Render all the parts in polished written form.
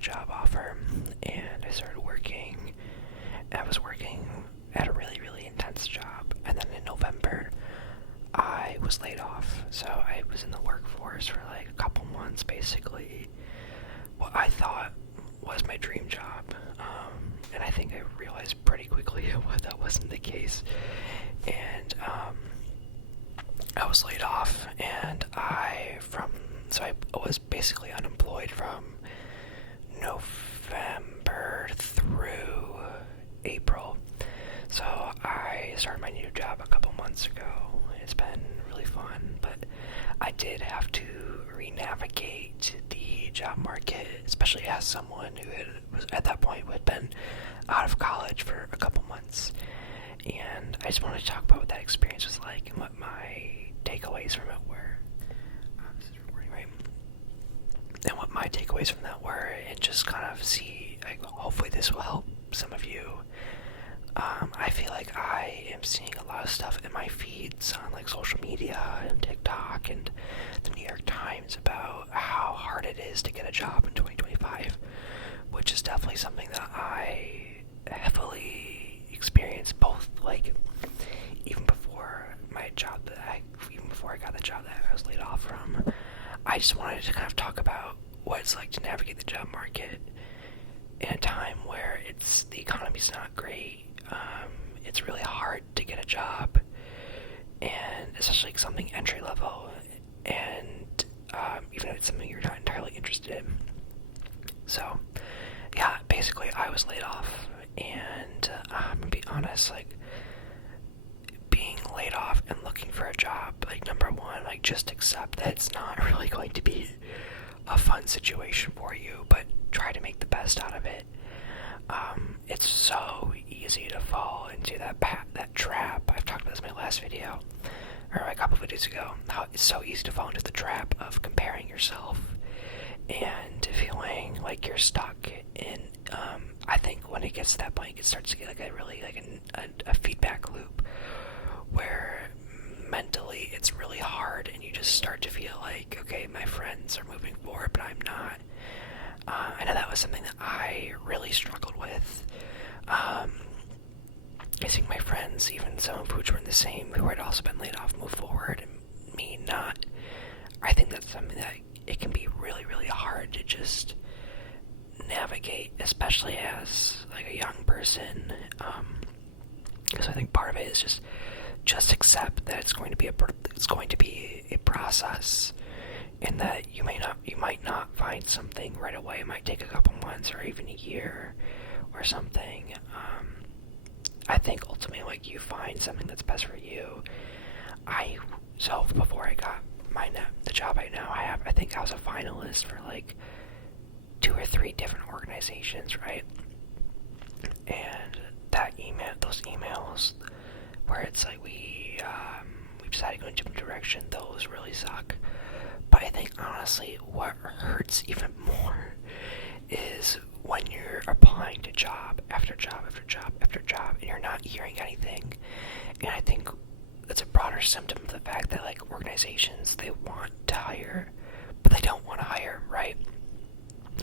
my job offer, and I started working. I was working at a really, really intense job, and then in November, I was laid off. So I was in the workforce for like a couple months, basically. What I thought was my dream job, and I think I realized pretty quickly that wasn't the case. And I was laid off, and I was basically unemployed from November through April. So I started my new job a couple months ago. It's been really fun, but I did have to re-navigate the job market, especially as someone who was at that point who had been out of college for a couple months. And I just wanted to talk about what that experience was like and what my takeaways from it were. This is recording, right? And what my takeaways from that were, and just kind of see, like, hopefully this will help some of you. I feel like I am seeing a lot of stuff in my feeds on like social media and TikTok and the New York Times about how hard it is to get a job in 2025, which is definitely something that I heavily experienced, both like even before I got the job that I was laid off from. I just wanted to kind of talk about what it's like to navigate the job market in a time where the economy's not great. It's really hard to get a job, and especially something entry level, and even if it's something you're not entirely interested in. So, yeah, basically I was laid off, and to be honest, like, being laid off and looking for a job, like, number one, like, just accept that it's not really going to be a fun situation for you, but try to make the best out of it. It's so easy to fall into that trap. I've talked about this in my last video, or a couple videos ago, how it's so easy to fall into the trap of comparing yourself and feeling like you're stuck in, I think when it gets to that point, it starts to get like a really, like a feedback loop, where mentally it's really hard, and you just start to feel like, okay, my friends are moving forward, but I'm not. I know that was something that I really struggled with. I think my friends, even some of which were in the same, who had also been laid off, move forward, and me not. I think that's something that it can be really, really hard to just navigate, especially as like a young person. Because I think part of it is just accept that it's going to be a process, and that you might not find something right away. It might take a couple months or even a year or something. I think ultimately, like, you find something that's best for you. So before I got the job I now have, I think I was a finalist for like 2 or 3 different organizations, right? And those emails where it's like we decided to go in a different direction, those really suck. But I think honestly what hurts even more is when you're applying to job after job after job after job and you're not hearing anything. And I think that's a broader symptom of the fact that, like, organizations, they want to hire, but they don't want to hire, right?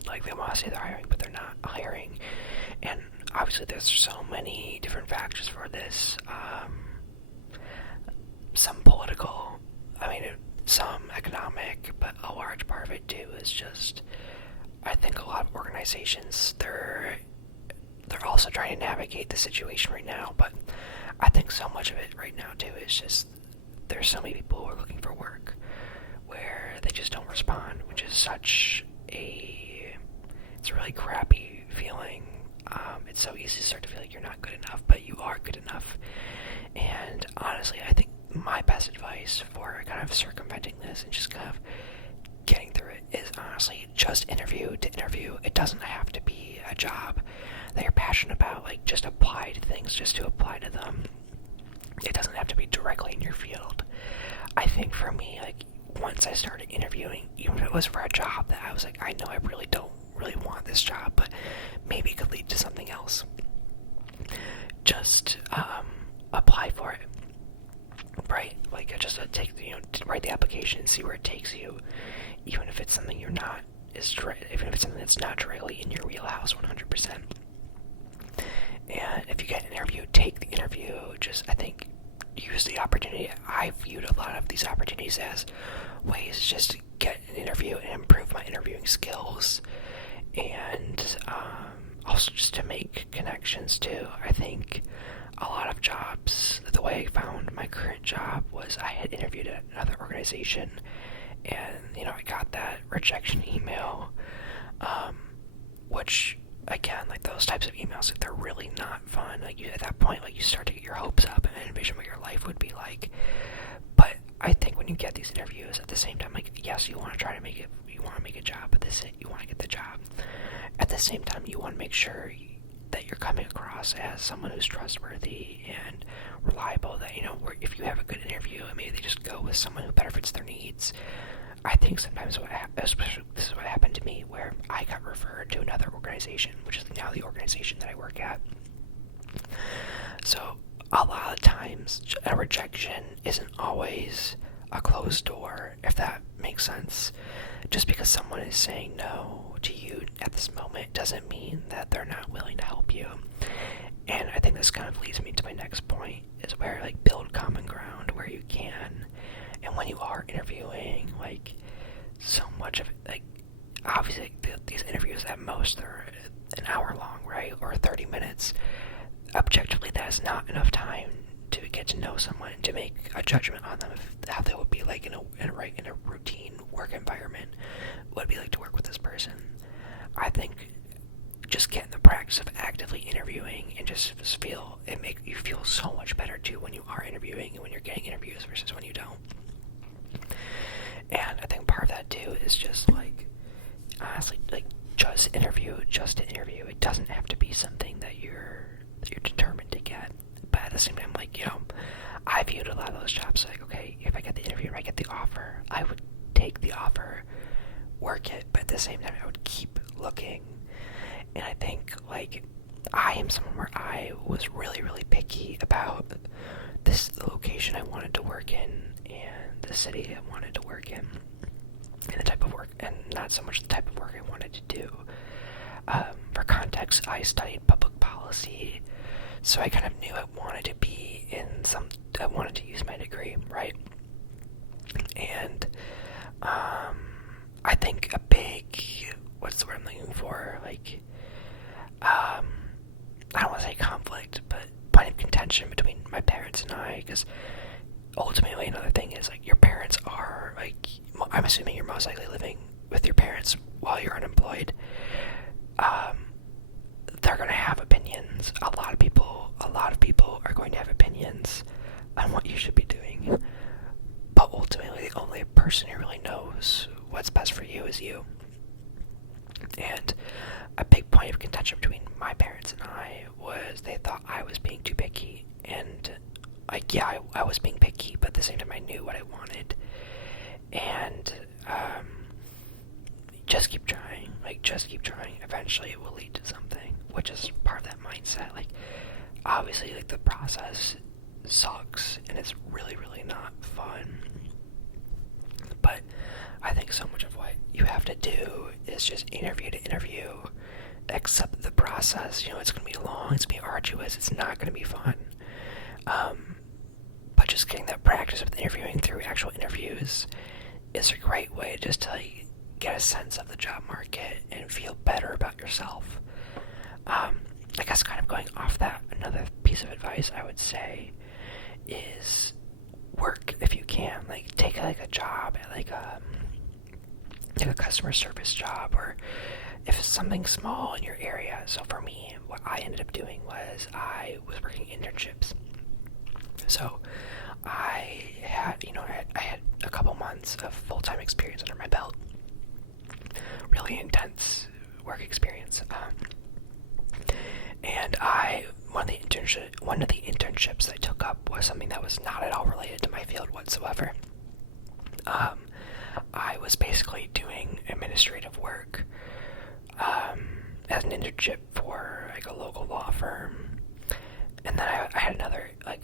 Like, they want to say they're hiring, but they're not hiring. And obviously there's so many different factors for this. Some political, some economic, but a large part of it too is just, I think a lot of organizations, they're also trying to navigate the situation right now, but I think so much of it right now too is just there's so many people who are looking for work where they just don't respond, which is it's a really crappy feeling. It's so easy to start to feel like you're not good enough, but you are good enough. And honestly, I think my best advice for kind of circumventing this and just kind of getting through it is honestly just interview to interview. It doesn't have to be a job that you're passionate about. Like, just apply to things just to apply to them. It doesn't have to be directly in your field. I think for me, like, once I started interviewing, even if it was for a job that I was like, I know I really don't really want this job, but maybe it could lead to something else, just apply for it, right? Like, just write the application and see where it takes you, even if it's something you're not even if it's something that's not directly in your wheelhouse 100%. And if you get an interview, take the interview. Just, I think, use the opportunity. I viewed a lot of these opportunities as ways just to get an interview and improve my interviewing skills, and also just to make connections too. I think a lot of jobs, the way I found my current job was I had interviewed at another organization, and I got that rejection email, which, again, like, those types of emails, like, they're really not fun. Like, at that point, like, you start to get your hopes up and envision what your life would be like. But I think when you get these interviews, at the same time, like, yes, you want to try to make it, you want to make a job, but you want to get the job. At the same time, you want to make sure that you're coming across as someone who's trustworthy and reliable, that, if you have a good interview and maybe they just go with someone who better fits their needs. I think sometimes especially this is what happened to me, where I got referred to another organization, which is now the organization that I work at. So a lot of times, a rejection isn't always a closed door, if that makes sense. Just because someone is saying no to you at this moment doesn't mean that they're not willing to help you. And I think this kind of leads me to my next point, is where, like, build common ground where you can. And when you are interviewing, like, so much of it, like, obviously, these interviews at most are an hour long, right? Or 30 minutes. Objectively, that is not enough time to get to know someone, to make a judgment on them, how they would be like in a routine work environment. What it'd be like to work with this person. I think just getting the practice of actively interviewing and just feel, it make you feel so much better too when you are interviewing and when you're getting interviews versus when you don't. And I think part of that too is just, like, honestly, like, just to interview. It doesn't have to be something that you're determined to get. But at the same time, like, I viewed a lot of those jobs like, okay, if I get the interview, if I get the offer, I would take the offer, work it, but at the same time, I would keep looking. And I think, like, I am someone where I was really, really picky about the location I wanted to work in, and the city I wanted to work in, and the type of work, and not so much the type of work I wanted to do. For context, I studied public policy, so I kind of knew I wanted to use my degree, right? And I think a big, what's the word I'm looking for, like, I don't want to say conflict, but point of contention between my parents and I, because ultimately another thing is, like, your parents are, like, I'm assuming you're most likely living with your parents while you're unemployed. They're going to have opinions. A lot of people are going to have opinions on what you should be doing. But ultimately, the only person who really knows what's best for you is you. And a big point of contention between my parents and I was they thought I was being too picky. And, like, yeah, I was being picky, but at the same time I knew what I wanted. And just keep trying. Like, just keep trying. Eventually it will lead to something, which is part of that mindset. Like, obviously, like, the process sucks, and it's really, really not fun. But I think so much of what you have to do is just interview to interview, accept the process. It's going to be long, it's going to be arduous, it's not going to be fun. But just getting that practice of interviewing through actual interviews is a great way just to, like, get a sense of the job market and feel better about yourself. I guess kind of going off that, another piece of advice I would say is work if you can. Like, take, like, a job at, like a customer service job, or if it's something small in your area. So for me, what I ended up doing was I was working internships. So I had a couple months of full-time experience under my belt. Really intense work experience. And one of the internships I took up was something that was not at all related to my field whatsoever. I was basically doing administrative work as an internship for, like, a local law firm. And then I had another, like,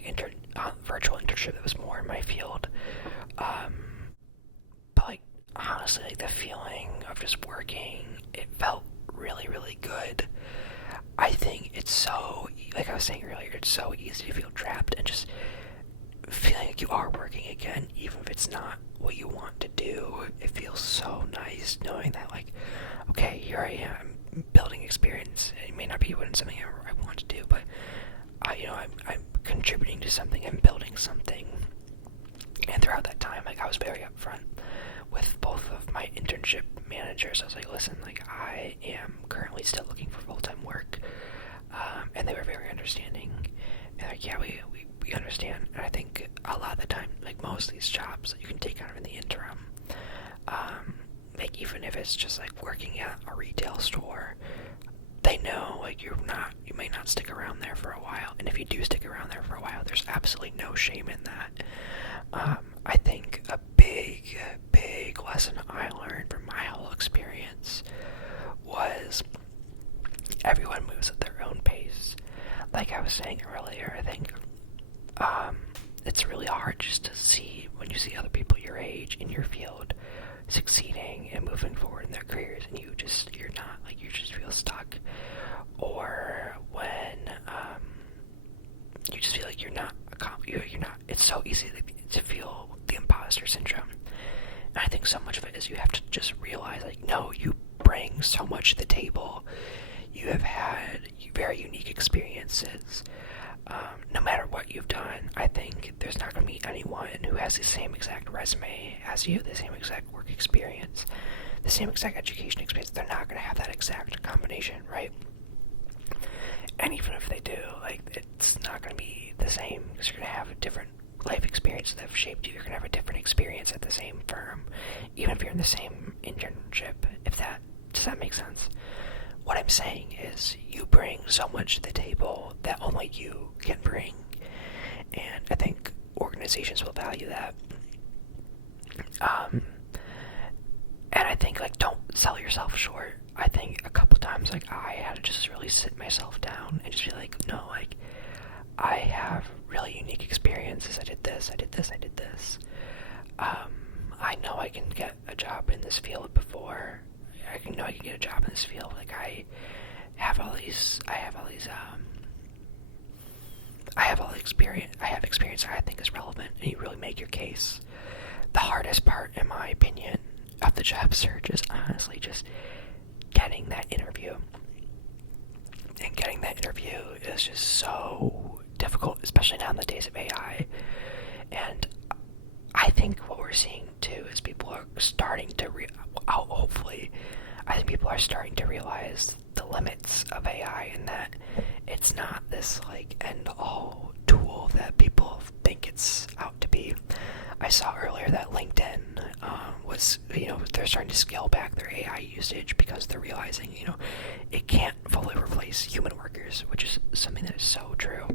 virtual internship that was more in my field. But, like, honestly, like, the feeling of just working, it felt really, really good. I think it's so, like I was saying earlier, it's so easy to feel trapped and just feeling like you are working again, even if it's not what you want to do. It feels so nice knowing that, like, okay, here I am building experience. It may not be something I want to do, but I'm contributing to something. I'm building something. And throughout that time, like, I was very upfront with both of my internship managers. I was like, listen, like, I am currently still looking for full-time work. And they were very understanding. And like, yeah, we understand. And I think a lot of the time, like, most of these jobs that you can take kind of in the interim, like, even if it's just like working at a retail store, they know, like, you may not stick around there for a while. And if you do stick around there for a while, there's absolutely no shame in that. I think a big lesson I learned from my whole experience was everyone moves at their own pace. Like I was saying earlier, I think it's really hard just to see, when you see other people your age in your field succeeding and moving forward in their careers, and you're not, like, you just feel stuck. Or when you just feel like you're not, it's so easy to feel the imposter syndrome. And I think so much of it is you have to just realize, like, no, you bring so much to the table. You have had very unique experiences. No matter what you've done, I think there's not going to be anyone who has the same exact resume as you, the same exact work experience, the same exact education experience. They're not going to have that exact combination, right? And even if they do, like, it's not going to be the same, because you're going to have a different life experience that have shaped you. You're going to have a different experience at the same firm, even if you're in the same internship. Does that make sense? What I'm saying is, you bring so much to the table that only you can bring, and I think organizations will value that. And I think, like, don't sell yourself short. I think a couple times, like, I had to just really sit myself down and just be like, no, like, I have really unique experiences. I did this. I know I can get a job in this field before. I can get a job in this field. Like, I have experience that I think is relevant, and you really make your case. The hardest part, in my opinion, of the job search is honestly just getting that interview. And getting that interview is just so difficult, especially now in the days of AI. And I think what we're seeing too is people are starting to I think people are starting to realize the limits of AI, and that it's not this, like, end-all tool that people think it's out to be. I saw earlier that LinkedIn they're starting to scale back their AI usage because they're realizing, it can't fully replace human workers, which is something that is so true.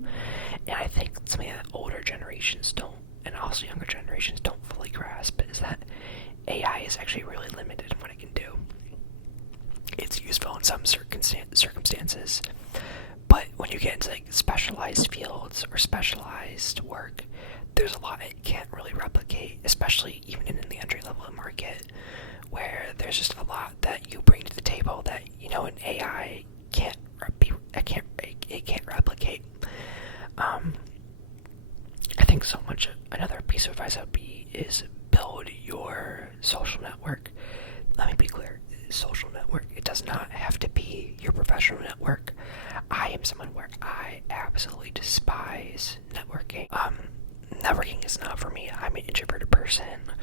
And I think something that older generations don't, and also younger generations don't fully grasp, is that AI is actually really limited in what it can do. It's useful in some circumstances, but when you get into, like, specialized fields or specialized work, there's a lot it can't really replicate, especially even in the entry-level market, where there's just a lot that you bring to the table that, an AI can't replicate. I think so much, another piece of advice is build your social network. Let me be clear, social network, it does not have to be your professional network. I am someone where I absolutely despise networking. Networking is not for me. I'm an introverted person.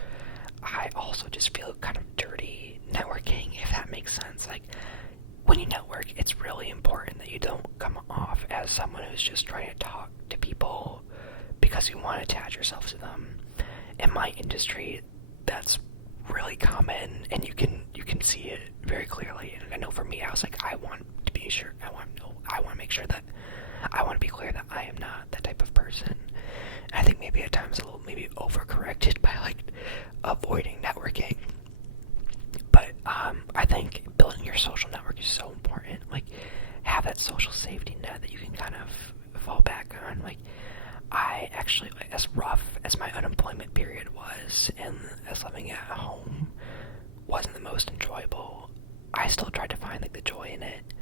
I also just feel kind of dirty networking, if that makes sense. Like, when you network, it's really important that you don't come off as someone who's just trying to talk to people because you want to attach yourself to them. In my industry, that's really common, and you can see it very clearly. And I know for me, I was like, I want to be clear that I am not that type of person. And I think maybe at times a little maybe overcorrected by, like, avoiding networking. But I think building your social network is so important. Like, have that social safety net that you can kind of fall back on. Like, I actually, as rough as my unemployment period was, and as living at home wasn't the most enjoyable, I still tried to find like the joy in it.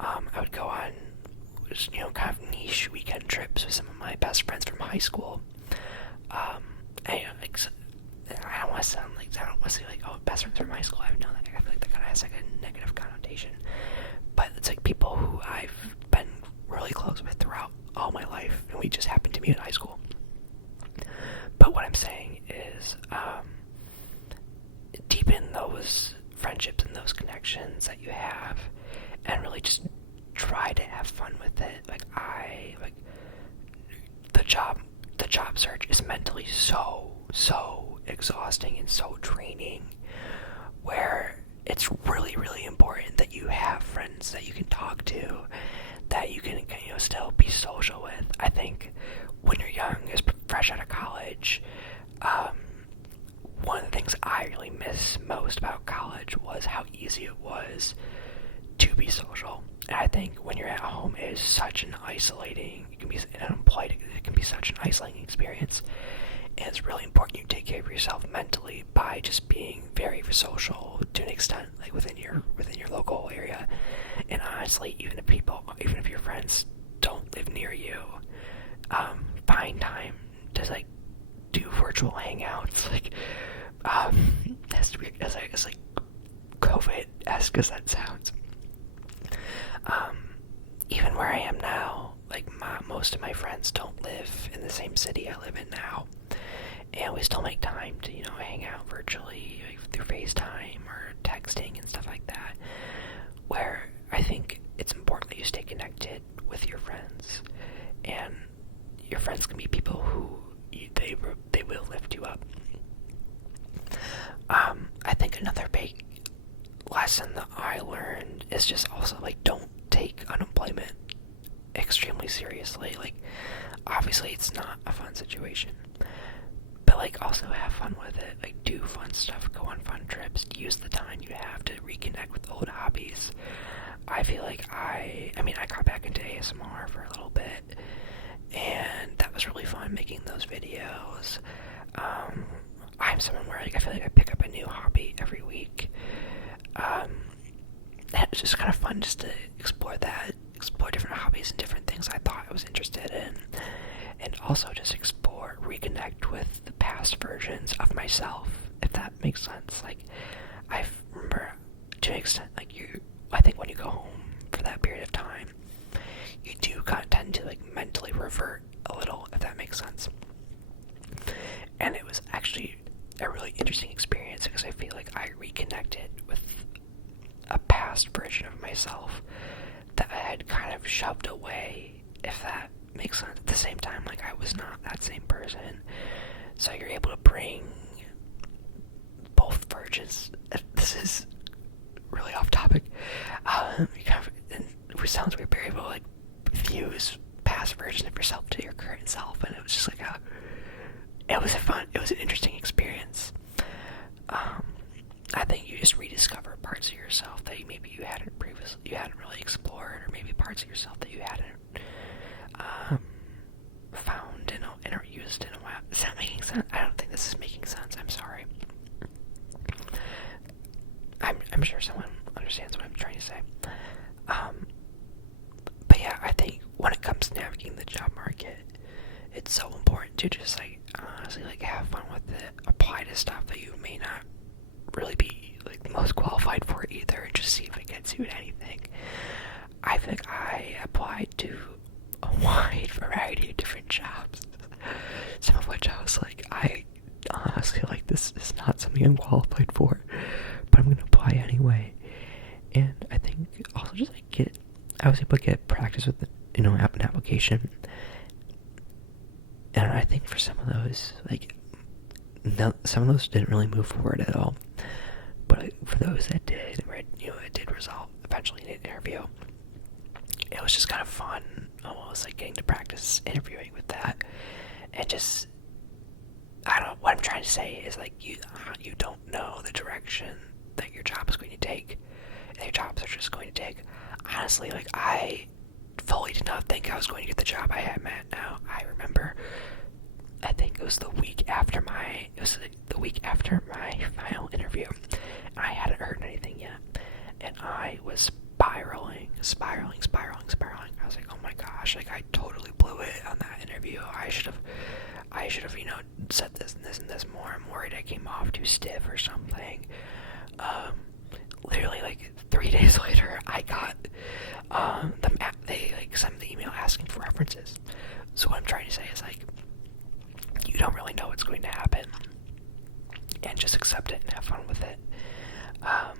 I would go on, kind of niche weekend trips with some of my best friends from high school. And, I don't want to sound like, I don't want to say like, oh, best friends from high school. I know that, I feel like that kind of has like a negative connotation, but it's like people who I've been really close with throughout all my life, and we just happened to meet in high school. But what I'm saying is, deepen those friendships and those connections that you have, and really just try to have fun with it. The job search is mentally so exhausting and so draining, where it's really, really important that you have friends that you can talk to, that you can, still be social with. I think when you're young, as fresh out of college, one of the things I really miss most about college was how easy it was to be social. And I think when you're at home, it is such an isolating, it can be unemployed, it can be such an isolating experience. And it's really important you take care of yourself mentally by just being very social to an extent, like within your local area. And honestly, even if your friends don't live near you, find time to like do virtual hangouts, like as like COVID-esque as that sounds. Even where I am now, like most of my friends don't live in the same city I live in now, and we still make time to hang out virtually, like, through FaceTime or texting and stuff like that. Where I think it's important that you stay connected with your friends, and your friends can be people who they will lift you up. I think another big lesson that I learned is just also, like, don't take unemployment extremely seriously. Like, obviously it's not a fun situation, but like, also have fun with it. Like, do fun stuff, go on fun trips, use the time you have to reconnect with old hobbies. I feel like I got back into ASMR for a little bit, and that was really fun making those videos. I'm someone where, like, I feel like I pick up a new hobby every week. And it's just kind of fun just to explore different hobbies and different things I thought I was interested in, and also just reconnect with the past versions of myself, if that makes sense. Like, I remember, to an extent, like, I think when you go home for that period of time, you do kind of tend to, like, mentally revert a little, if that makes sense. And it was actually a really interesting experience, because I feel like I reconnected with a past version of myself that I had kind of shoved away, if that makes sense. At the same time, like, I was not that same person, so you're able to bring both versions. This is really off topic. It sounds weird, but you're able to, like, fuse past version of yourself to your current self, and it was just like it was an interesting experience. I think you just rediscover parts of yourself that maybe you hadn't really explored, or maybe parts of yourself that you hadn't found or used in a while. Is that making sense? I don't think this is making sense. I'm sorry. I'm sure someone understands what I'm trying to say. But yeah, I think when it comes to navigating the job market, it's so important to just, like, honestly, like, have fun with it. Apply to stuff that you may not really be, like, the most qualified for either, and just see if it gets you at anything. I think I applied to a wide variety of different jobs, some of which I was like, I honestly, like, this is not something I'm qualified for, but I'm gonna apply anyway. And I think also just, like, I was able to get practice with an application. And I think for some of those, like, some of those didn't really move forward at all. But for those that did, where it did result eventually in an interview, it was just kind of fun, almost like getting to practice interviewing with that. And just, I don't know, what I'm trying to say is, like, you don't know the direction that your job is going to take, and your jobs are just going to take. Honestly, like, I fully did not think I was going to get the job I am at now. I remember, I think it was the week after my final interview, I hadn't heard anything yet, and I was spiraling. I was like, oh my gosh, like I totally blew it on that interview. I should have, said this and this and this more. I'm worried I came off too stiff or something. Literally, like 3 days later, I got they like sent the email asking for references. So what I'm trying to say is, like, you don't really know what's going to happen, and just accept it and have fun with it. And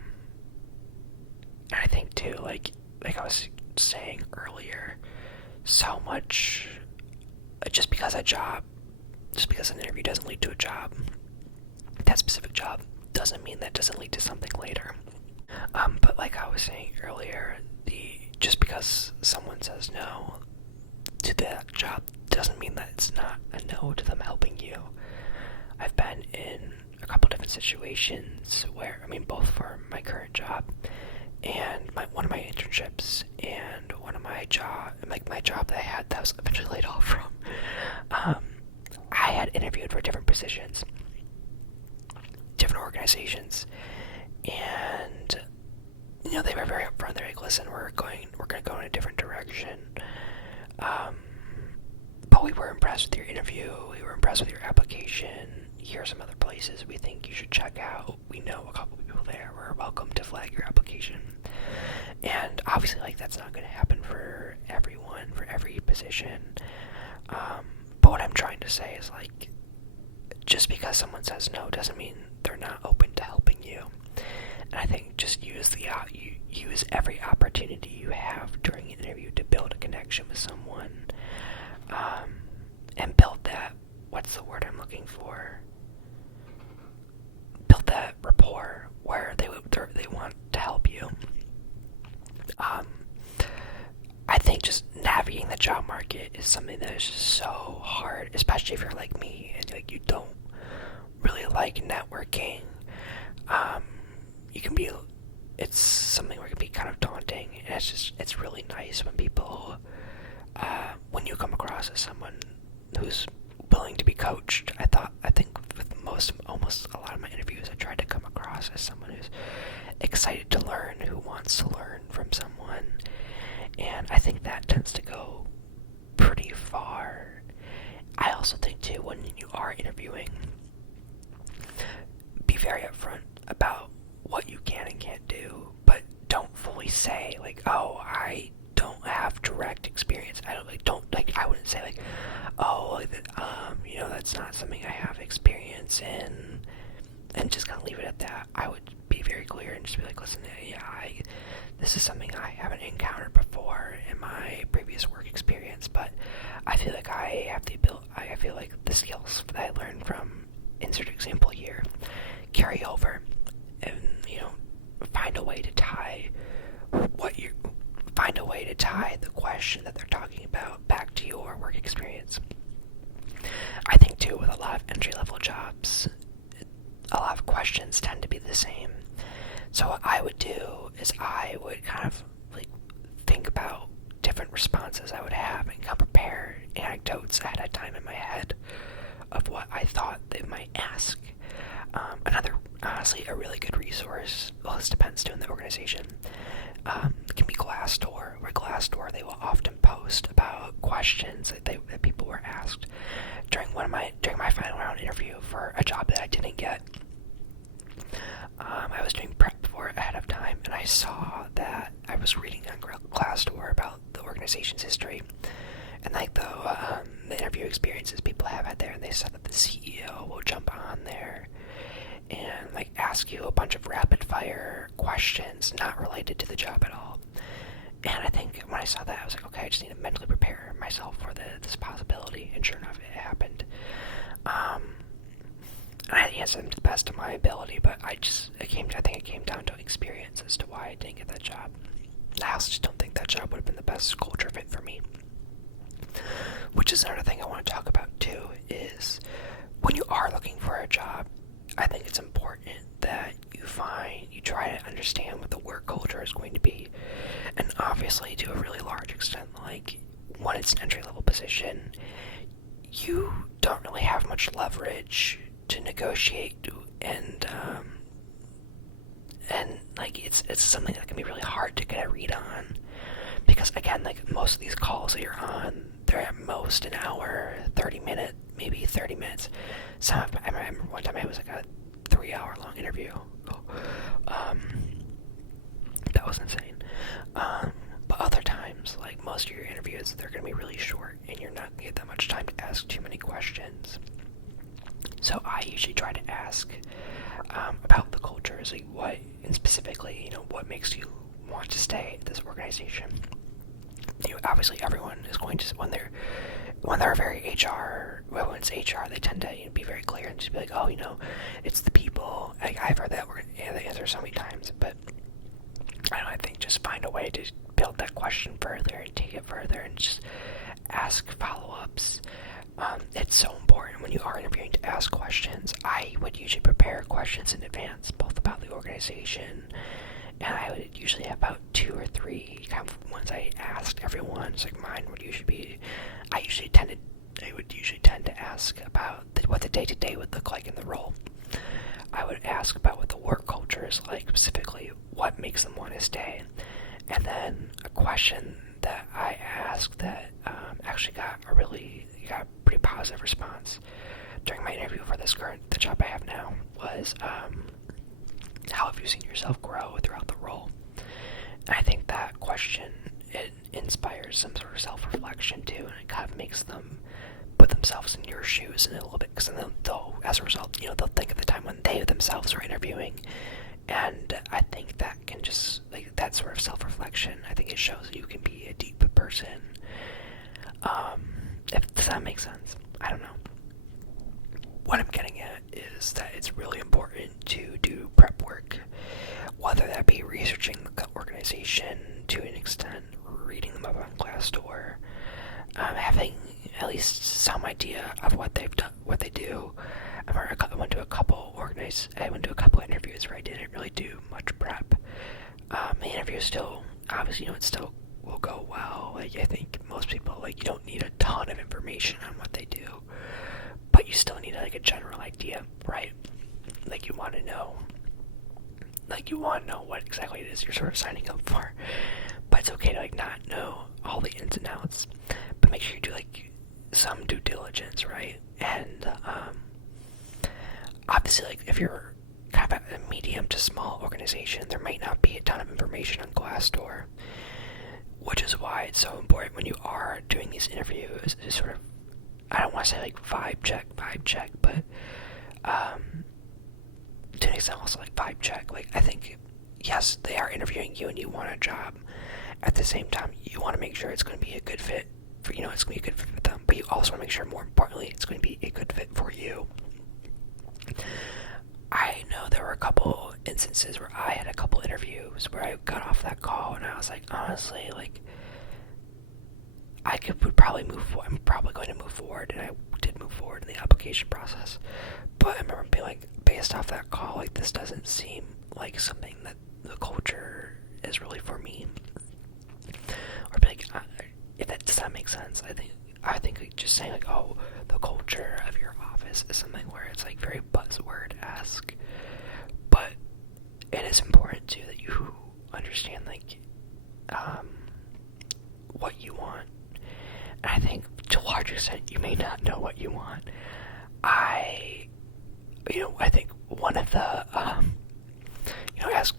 I think too, like I was saying earlier, so much, just because an interview doesn't lead to a job, that specific job doesn't mean that doesn't lead to something later. But like I was saying earlier, just because someone says no to that job doesn't mean that it's not a no to them helping you. I've been in a couple different situations where, both for my current job and one of my internships and one of my job that I had that I was eventually laid off from. I had interviewed for different positions, different organizations, and they were very upfront. They're like, listen, we're going to go in a different direction. But we were impressed with your interview. We were impressed with your application. Here are some other places we think you should check out. We know a couple people there. We're welcome to flag your application. And obviously, like, that's not going to happen for everyone, for every position. But what I'm trying to say is, like, just because someone says no doesn't mean they're not open to helping you. And I think just use every opportunity you have during an interview to build a connection with someone, and build that, what's the word I'm looking for? Build that rapport where they want to help you. I think just navigating the job market is something that is just so hard, especially if you're like me and like you don't really like networking. It's something where it can be kind of daunting, and it's really nice when people, when you come across as someone who's willing to be coached. I think with almost a lot of my interviews, I tried to come across as someone who's excited to learn, who wants to learn from someone, and I think that tends to go pretty far. I also think too, when you are interviewing, be very upfront about what you can and can't do, but don't fully say, like, oh, I don't have direct experience. I wouldn't say, like, oh, that's not something I have experience in, and just kind of leave it at that. I would be very clear and just be like, listen, this is something I haven't encountered before in my previous work experience, but I feel like I feel like the skills that I learned from insert example here carry over, and find a way to tie the question that they're talking about back to your work experience. I think too, with a lot of entry-level jobs, a lot of questions tend to be the same. So what I would do is I would kind of like think about different responses I would have and kind of prepare anecdotes ahead of time in my head of what I thought they might ask. Honestly, a really good resource, well, this depends too on the organization, can be Glassdoor. Where Glassdoor, they will often post about questions that people were asked during my final round interview for a job that I didn't get. I was doing prep for it ahead of time, and I saw that I was reading on Glassdoor about the organization's history and like the interview experiences people have had there, and they said that the CEO will jump on there and like ask you a bunch of rapid fire questions not related to the job at all. And I think when I saw that, I was like, okay, I just need to mentally prepare myself for this possibility. And sure enough, it happened. And I answered them to the best of my ability, but I think it came down to experience as to why I didn't get that job. I also just don't think that job would have been the best culture fit for me. Which is another thing I want to talk about too, is when you are looking for a job, I think it's important that you try to understand what the work culture is going to be. And obviously, to a really large extent, like, when it's an entry-level position, you don't really have much leverage to negotiate and and like it's something that can be really hard to get a read on, because again, like most of these calls that you're on, they're at most an hour, 30 minutes, maybe 30 minutes. I remember one time it was like a 3 hour long interview. That was insane. But other times, like most of your interviews, they're going to be really short, and you're not going to get that much time to ask too many questions. So I usually try to ask about the cultures, like what, and specifically, what makes you want to stay at this organization. Obviously, everyone is going to, when they're very when it's HR, they tend to be very clear and just be like, oh, it's the people. I've heard that the answer so many times, but I think just find a way to build that question further and take it further and just ask follow-ups. It's so important when you are interviewing to ask questions. I would usually prepare questions in advance, both about the organization, and I would usually have about 2 or 3 kind of ones I asked everyone. It's like mine would usually be, I would usually tend to ask about what the day-to-day would look like in the role. I would ask about what the work culture is like, specifically what makes them want to stay. And then a question that I asked that actually got a pretty positive response during my interview for the job I have now was, how have you seen yourself grow throughout the role? And I think that question, it inspires some sort of self-reflection too, and it kind of makes them put themselves in your shoes in a little bit, because then they'll, as a result, they'll think of the time when they themselves were interviewing, and I think that can just, like, that sort of self-reflection, I think it shows that you can be a deep person. Does that make sense? I don't know. What I'm getting at is that it's really important to do prep work, whether that be researching the organization to an extent, reading them up on Glassdoor, having at least some idea of what they've done, what they do. I went to a couple interviews where I didn't really do much prep. The interview still, obviously, it still will go well. Like, I think most people, like, you don't need a ton of information on what they do, but you still need, like, a general idea, right? Like, you want to know what exactly it is you're sort of signing up for. But it's okay to, like, not know all the ins and outs, but make sure you do, like, some due diligence, right? And obviously, like, if you're kind of at a medium to small organization, there might not be a ton of information on Glassdoor, which is why it's so important when you are doing these interviews to sort of, I don't want to say like vibe check, but to an extent also like vibe check. Like, I think, yes, they are interviewing you and you want a job. At the same time, you want to make sure it's going to be a good fit for, it's going to be a good fit for them, but you also want to make sure, more importantly, it's going to be a good fit for you. I know there were a couple instances where I had a couple interviews where I got off that call and I was like, honestly, like, would probably I'm probably going to move forward, and I did move forward in the application process. But I remember being like, based off that call, like, this doesn't seem like something that the culture is really for me. Or be like, if that does not make sense, I think like, just saying like, oh, the culture of your office is something where it's like very buzzword-esque, but it is important too that you understand like what you want. And I think to a large extent you may not know what you want. I think one of the as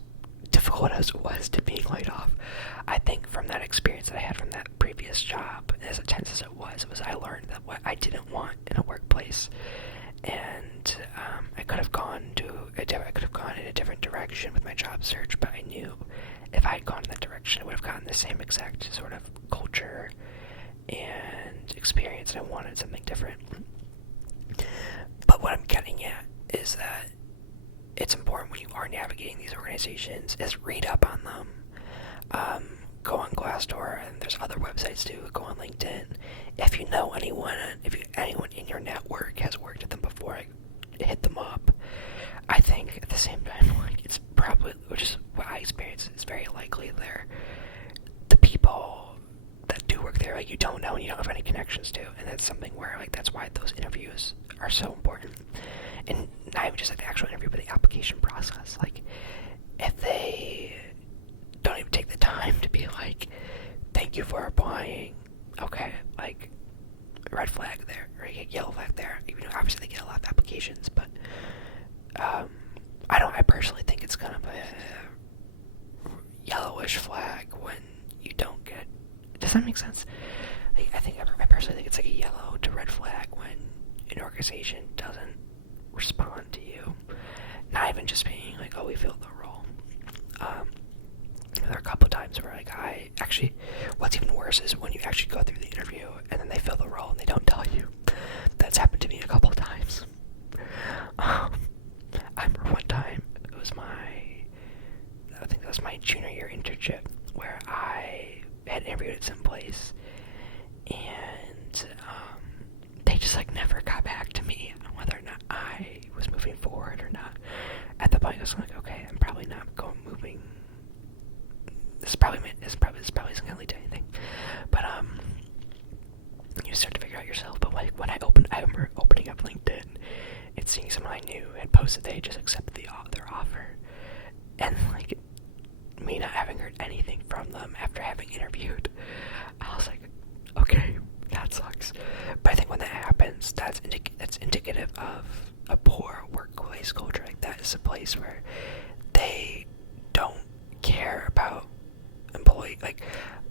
difficult as it was to being laid off, I think from that experience that I had from that previous job, as intense as it was I learned that what I didn't want in a workplace, and I could have gone in a different direction with my job search, but I knew if I had gone in that direction, I would have gotten the same exact sort of culture and experience, and I wanted something different. But what I'm getting at is that it's important when you are navigating these organizations is read up on them. Go on Glassdoor, and there's other websites too. Go on LinkedIn. If you know anyone, anyone in your network has worked at them before, hit them up. I think at the same time, like, it's probably, which is what I experienced, it's very likely the people that do work there, like, you don't know and you don't have any connections to, and that's something where, like, that's why those interviews are so important. And not even just like the actual interview, but the application process. Like, if they don't even take the time to be like, thank you for applying, okay, like, red flag there, or yellow flag there, even though obviously they get a lot of applications, but, I personally think it's kind of a yellowish flag when you don't get, does that make sense? Like, I personally think it's like a yellow to red flag when an organization doesn't respond to you, not even just being like, oh, we filled the role. There are a couple times where, like, what's even worse is when you actually go through the interview and then they fill the role and they don't tell you. That's happened to me a couple times. I remember one time, I think that was my junior year internship, where I had interviewed at some place, and they just, like, never got back to me on whether or not I was moving forward or not. At that point, I was like, okay, I'm probably not moving. This probably isn't gonna lead to anything. But you start to figure out yourself. But like I remember opening up LinkedIn and seeing someone I knew had posted they just accepted their offer, and like me not having heard anything from them after having interviewed, I was like, okay, that sucks. But I think when that happens, that's indicative of a poor workplace culture. Like, that is a place where they don't care about employee. Like,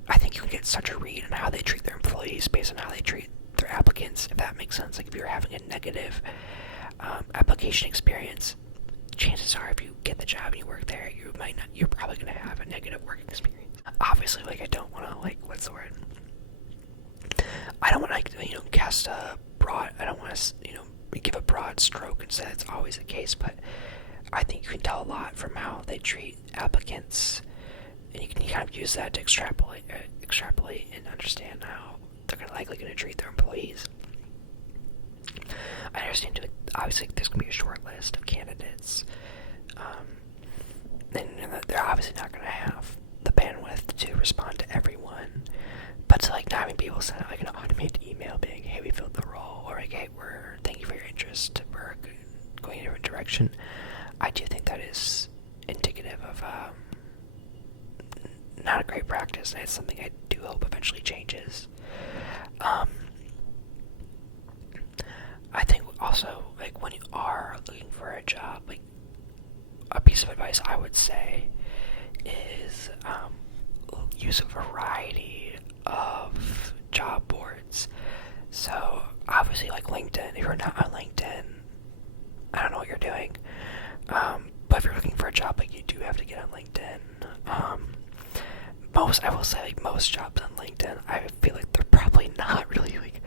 I think you can get such a read on how they treat their employees based on how they treat their applicants, if that makes sense. Like, if you're having a negative application experience, chances are if you get the job and you work there, you're probably going to have a negative working experience. Obviously, like, I don't want to, like, what's the word? I don't want to, like, cast a broad, I don't want to, give a broad stroke and say it's always the case, but I think you can tell a lot from how they treat applicants, and you can kind of use that to extrapolate and understand how they're likely going to treat their employees. I understand, obviously, there's going to be a short list of candidates, and they're obviously not going to have the bandwidth to respond to everyone, but to, like, not having people send out, like, an automated email being, hey, we filled the role, or like, hey, thank you for your interest, we're going in a different direction. I do think that is indicative of not a great practice, and it's something I do hope eventually changes. I think also, like, when you are looking for a job, like, a piece of advice I would say is use a variety of job boards. So, obviously, like LinkedIn, if you're not on LinkedIn, I don't know what you're doing. But if you're looking for a job, like, you do have to get on LinkedIn. I will say, like, most jobs on LinkedIn, I feel like they're probably not really, like,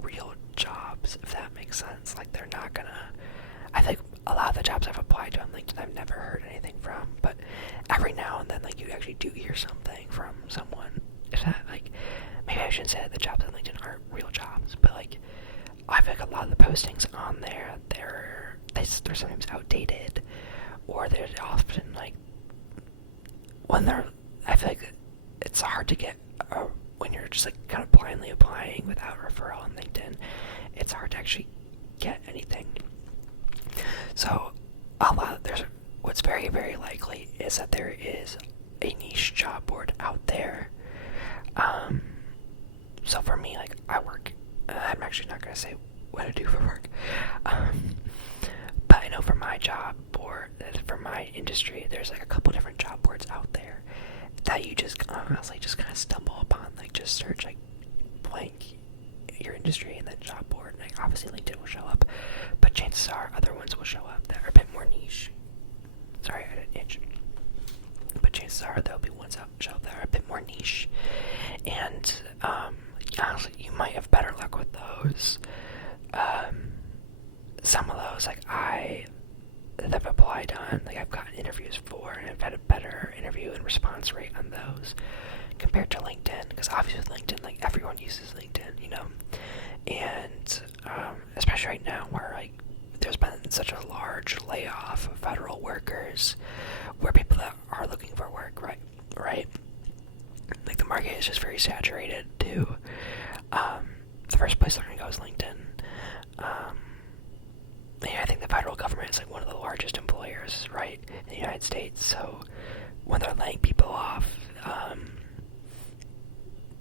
real jobs, if that makes sense. Like, they're not gonna, I think a lot of the jobs I've applied to on LinkedIn, I've never heard anything from, but every now and then, like, you actually do hear something from someone. If that, like, maybe I shouldn't say that the jobs on LinkedIn aren't real jobs, but, like, I feel like a lot of the postings on there, they're sometimes outdated, or they're often, like, I feel like it's hard to get, when you're just, like, kind of blindly applying without referral on LinkedIn, it's hard to actually get anything. So, what's very, very likely is that there is a niche job board out there. So for me, like, I work, I'm actually not going to say what I do for work, but I know for my job board, for my industry, there's, like, a couple different job boards out there that you just honestly just kind of stumble upon. Like, just search, like, blank your industry and then job board, and, like, obviously LinkedIn will show up, but chances are other ones will show up that are a bit more niche. Sorry, I didn't itch. But chances are there'll be ones that show up that are a bit more niche, and honestly, you might have better luck with those. Some of those, like, that I've applied on, like, I've gotten interviews for, and I've had a better interview and response rate on those compared to LinkedIn, because obviously with LinkedIn, like, everyone uses LinkedIn, and especially right now where, like, there's been such a large layoff of federal workers, where people that are looking for work, right, like, the market is just very saturated too. The first place they're gonna go is LinkedIn. I think the federal government is like one of the largest employers, right, in the United States. So when they're laying people off,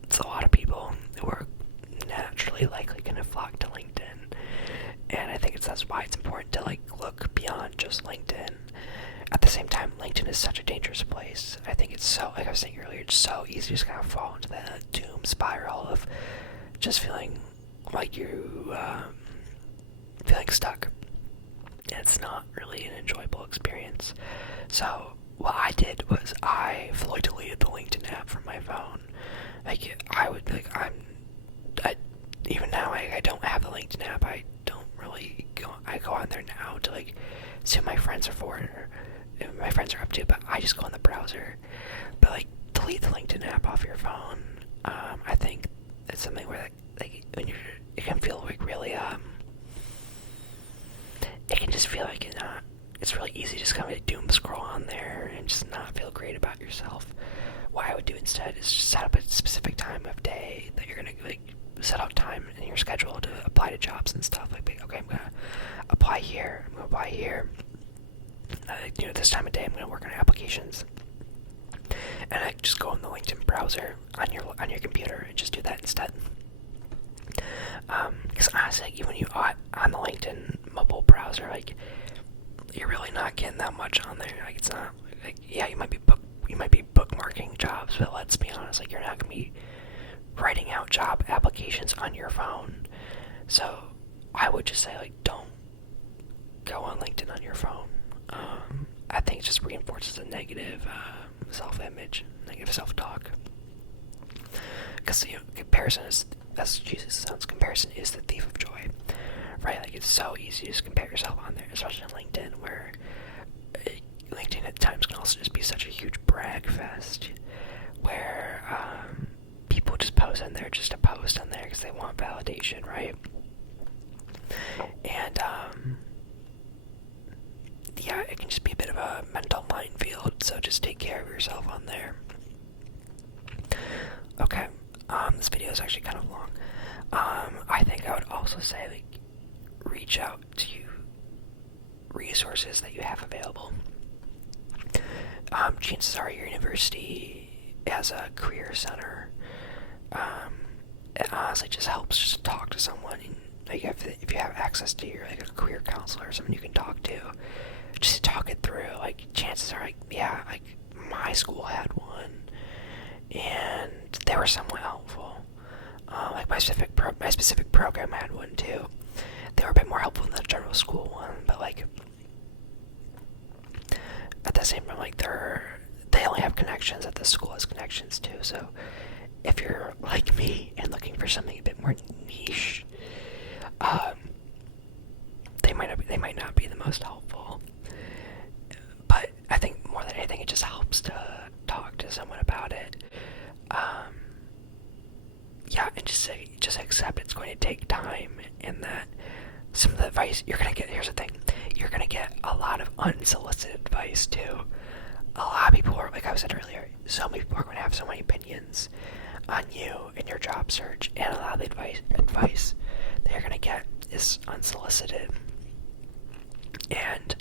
it's a lot of people who are naturally likely going to flock to LinkedIn. And I think that's why it's important to like look beyond just LinkedIn. At the same time, LinkedIn is such a dangerous place. I think it's so, like I was saying earlier, it's so easy to just kind of fall into that doom spiral of just feeling like you feeling stuck. And it's not really an enjoyable experience. So what I did was I fully deleted the LinkedIn app from my phone. Like I would like even now I don't have the LinkedIn app. I don't really go. I go on there now to like see what my friends are for, or my friends are up to. But I just go on the browser. But like delete the LinkedIn app off your phone. I think it's something where like when it can feel like really it can just feel like it's really easy to just kind of doom scroll on there and just not feel great about yourself. What I would do instead is just set up a specific time of day that you're gonna like set out time in your schedule to apply to jobs and stuff. Like, okay, I'm gonna apply here. I'm gonna apply here. This time of day I'm gonna work on applications. And I just go on the LinkedIn browser on your computer and just do that instead. Because honestly, like, even when you are on the LinkedIn mobile browser, like you're really not getting that much on there. Like it's not like, yeah, you might be bookmarking jobs, but let's be honest, like you're not gonna be writing out job applications on your phone. So I would just say like don't go on LinkedIn on your phone. I think it just reinforces a negative self-image, negative self-talk. Because comparison is, as Jesus sounds, comparison is the thief of joy, right? Like it's so easy to just compare yourself on there, especially on LinkedIn, where LinkedIn at times can also just be such a huge brag fest, where people just post on there just to post on there because they want validation, right? And yeah, it can just be a bit of a mental minefield, so just take care of yourself on there. Okay, this video is actually kind of long. I think I would also say, like, reach out to resources that you have available. Chances are your university has a career center. It honestly just helps just to talk to someone. And, like, if you have access to your like a career counselor or someone you can talk to, just talk it through. Like, chances are, like, yeah, like my school had one, and they were somewhat helpful. Like my specific program had one too. They were a bit more helpful than the general school one, but like at the same time, like they only have connections that the school has connections to. So if you're like me and looking for something a bit more niche, they might not be the most helpful. But I think more than anything, it just helps to talk to someone about it. Yeah, and just accept it's going to take time, and that some of the advice you're gonna get. Here's the thing: you're gonna get a lot of unsolicited advice too. A lot of people are, like I said earlier, so many people are going to have so many opinions on you and your job search, and a lot of the advice that you're gonna get is unsolicited. And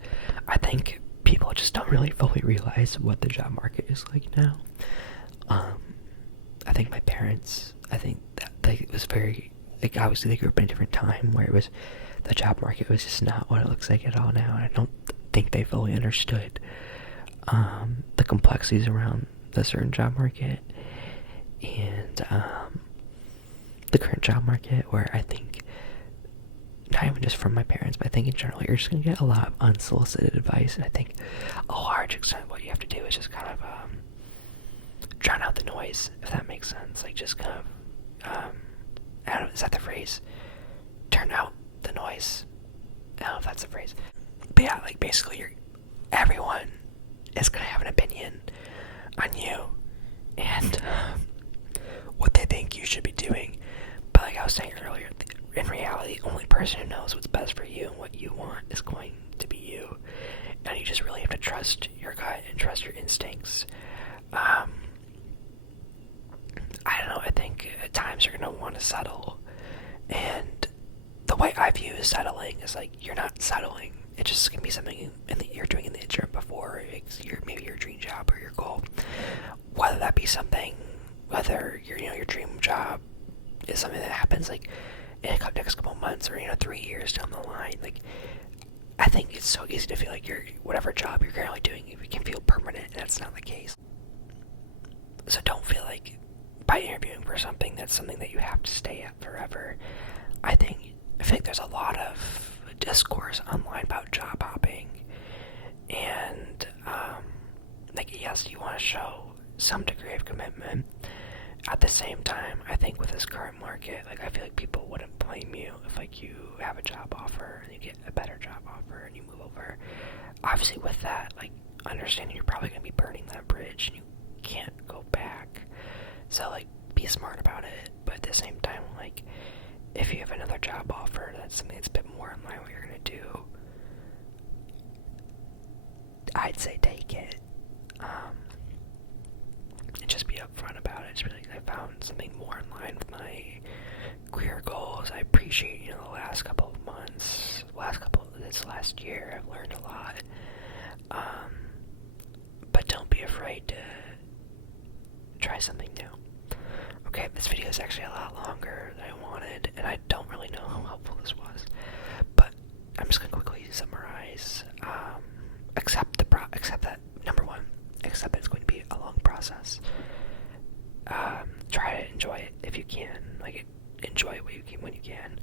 I think people just don't really fully realize what the job market is like now. I think my parents, I think that it was very, like, obviously they grew up in a different time where the job market was just not what it looks like at all now, and I don't think they fully understood the complexities around the certain job market and the current job market, where I think, not even just from my parents, but I think in general, you're just going to get a lot of unsolicited advice, and I think a large extent what you have to do is just kind of drown out the noise, if that makes sense. Like, just kind of, I don't know, is that the phrase? Turn out the noise. I don't know if that's the phrase. But yeah, like, basically, everyone is going to have an opinion on you and what they think you should be doing. But like I was saying earlier, in reality, the only person who knows what's best for you and what you want is going to be you. And you just really have to trust your gut and trust your instincts. I don't know, I think at times you're going to want to settle. And the way I view is settling is like you're not settling. It's just gonna be something you're doing in the interim before maybe your dream job or your goal. Whether that be something, whether your dream job is something that happens like in the next couple months or 3 years down the line. Like I think it's so easy to feel like whatever job you're currently doing, you can feel permanent, and that's not the case. So don't feel like by interviewing for something that's something that you have to stay at forever. I think there's a lot of discourse online about job hopping, and like yes, you want to show some degree of commitment. At the same time, I think with this current market, like I feel like people wouldn't blame you if like you have a job offer and you get a better job offer and you move over. Obviously with that, like understanding you're probably going to be burning that bridge and you can't go back. So like be smart about it, but at the same time, like if you have another job offer that's something that's a bit more in line with what you're going to do, I'd say take it. And just be upfront about it. Just be like, I found something more in line with my career goals. I appreciate, the last couple of months, this last year, I've learned a lot. But don't be afraid to try something new. Okay, this video is actually a lot longer than I wanted, and I don't really know how helpful this was. But I'm just gonna quickly summarize. Accept that number one, accept that it's going to be a long process. Try to enjoy it if you can. Like enjoy it when you can.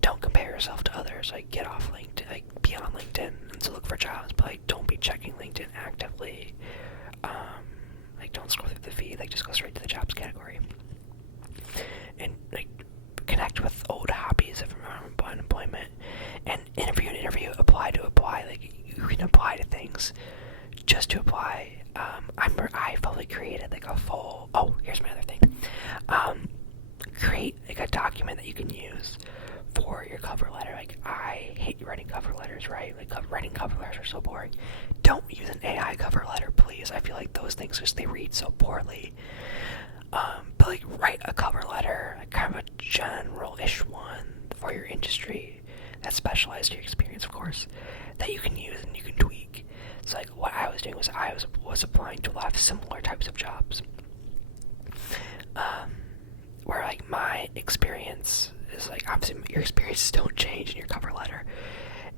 Don't compare yourself to others. Like get off LinkedIn. Like be on LinkedIn and to look for jobs, but like don't be checking LinkedIn actively. Like don't scroll through the feed. Like just go straight to the jobs category. And like connect with old hobbies of unemployment. And interview, apply to apply. Like you can apply to things just to apply. I fully created like a full. Oh, here's my other thing. Create like a document that you can use for your cover letter. Like I hate writing cover letters, right? Like writing cover letters are so boring. Don't use an AI cover letter, please. I feel like those things they read so poorly. But like write a cover letter, like kind of a general-ish one for your industry that's specialized to your experience, of course, that you can use and you can tweak. So like what I was doing was I was applying to a lot of similar types of jobs, where like my experience is like obviously your experiences don't change in your cover letter,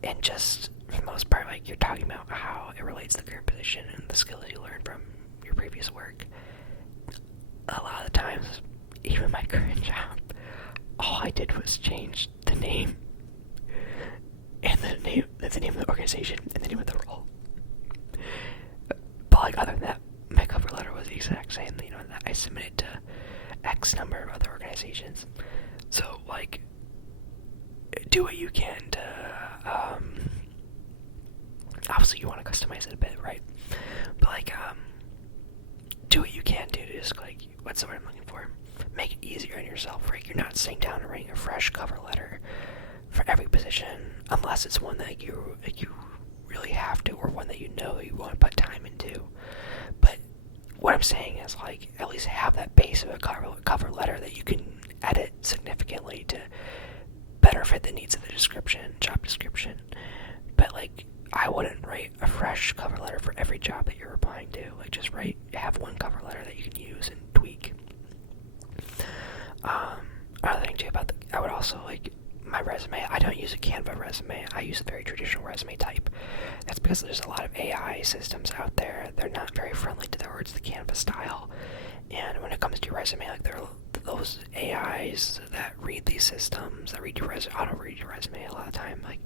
and just for the most part like you're talking about how it relates to the current position and the skills you learned from your previous work. A lot of the times, even my current job, all I did was change the name and the name of the organization and the name of the role. But like other than that, my cover letter was the exact same. That I submitted to X number of other organizations. So like, do what you can to. Obviously, you want to customize it a bit, right? But like, do what you can do to just like, what's the word I'm looking for? Make it easier on yourself, right? You're not sitting down and writing a fresh cover letter for every position, unless it's one that you really have to, or one that you want to put time into. But what I'm saying is like, at least have that base of a cover letter that you can edit significantly to better fit the needs of the job description. But like, I wouldn't write a fresh cover letter for every job that you're applying to. Like just have one cover letter that you can use and tweak. Another thing too I would also like my resume. I don't use a Canva resume. I use a very traditional resume type. That's because there's a lot of AI systems out there. They're not very friendly towards the Canva style. And when it comes to your resume, like there are those AIs that read these systems, that auto-read your resume a lot of the time. Like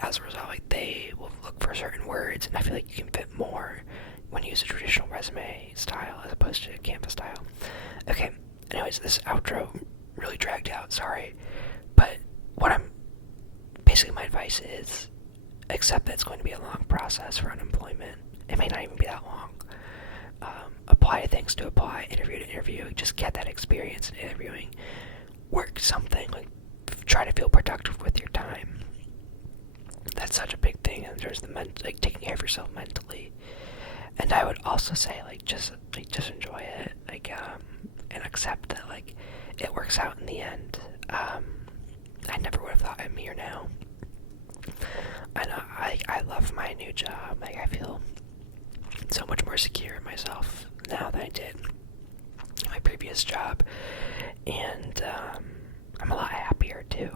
as a result, like they will look for certain words, and I feel like you can fit more when you use a traditional resume style as opposed to a Canva style. Okay, anyways, this outro really dragged out, sorry. But basically my advice is accept that it's going to be a long process for unemployment. It may not even be that long. Apply to things to apply, interview to interview, just get that experience in interviewing. Work something, like try to feel productive with your time. That's such a big thing in terms of taking care of yourself mentally. And I would also say just enjoy it, and accept that it works out in the end. I never would have thought of me here now. And I love my new job. Like, I feel so much more secure in myself now than I did in my previous job. And I'm a lot happier too.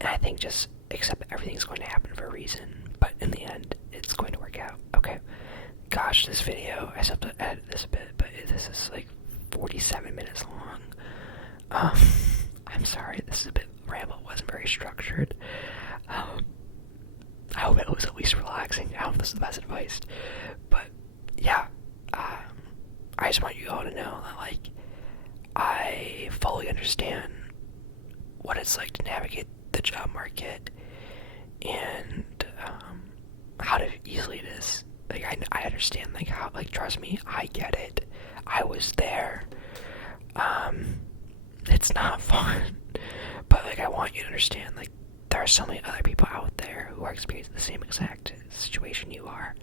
And I think just accept everything's going to happen for a reason. But in the end, it's going to work out. Okay. Gosh, this video, I still have to edit this a bit, but this is like 47 minutes long. I'm sorry, this is a bit ramble. It wasn't very structured. I hope it was at least relaxing. I hope this is the best advice. But yeah, I just want you all to know that, like, I fully understand what it's like to navigate the job market and how easily it is. Like, I understand, like, how, like, trust me, I get it. I was there. It's not fun. But, like, I want you to understand, like, there are so many other people out there who are experiencing the same exact situation you are.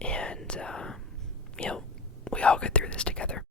And, you know, we all get